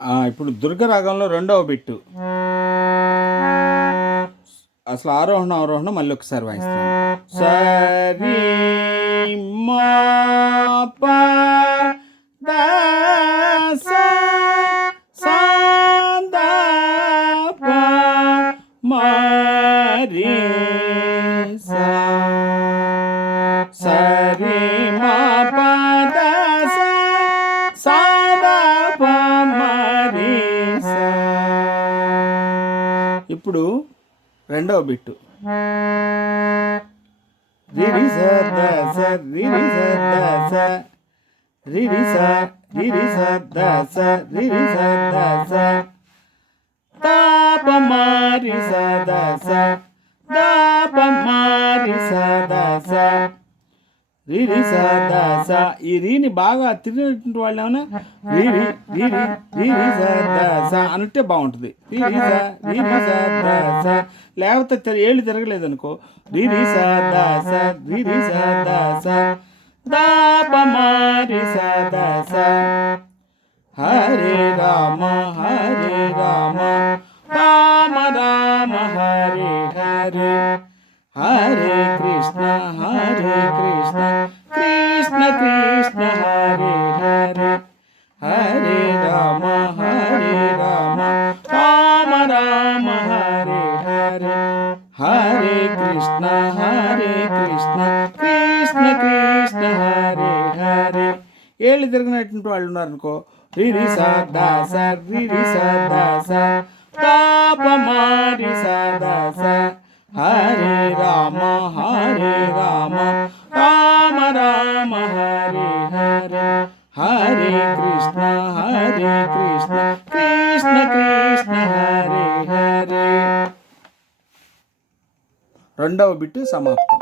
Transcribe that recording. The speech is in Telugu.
ఇప్పుడు దుర్గరాగంలో రెండవ బిట్టు అసలు ఆరోహణ అవరోహణ మళ్ళీ ఒకసారి వాయిస్తాను. సరి మా ప ద స సా ద ప మ రి సా. సరి మా ప ద స సా ద ప మ రి సా. ఇప్పుడు రెండవ బిట్టు రిరి స ద స రిరి స ద స రిరి స రిరి స ద స రిరి స ద స ద ప మ రి స ద స ద ప మ రి స ద స రిరి స ద స. ఈ రీని బాగా తిరిగినటువంటి వాళ్ళు ఏమన్నా రిరి రిరి రిరి స ద స అంటే బాగుంటుంది. రిరి స రిరి స ద స. లేకపోతే ఏళ్ళు తిరగలేదనుకో రిరి స ద స రిరి స ద స ద ప మ రి స ద స. హరే రామ రామ రామ హరే హరే హరే కృష్ణ కృష్ణ కృష్ణ హరే హరే హరే రామ రామ రామ హరే హరే హరే కృష్ణ కృష్ణ కృష్ణ హరే హరే. ఏళ్ళు తిరిగినటువంటి వాళ్ళు ఉన్నారనుకో రిరి స ద స రిరి స ద స ద ప మ రి స ద స. హరే రామ రామ రామ హరే హరే హరే కృష్ణ కృష్ణ కృష్ణ హరే హరే. రెండవ బిట్టు సమాప్తం.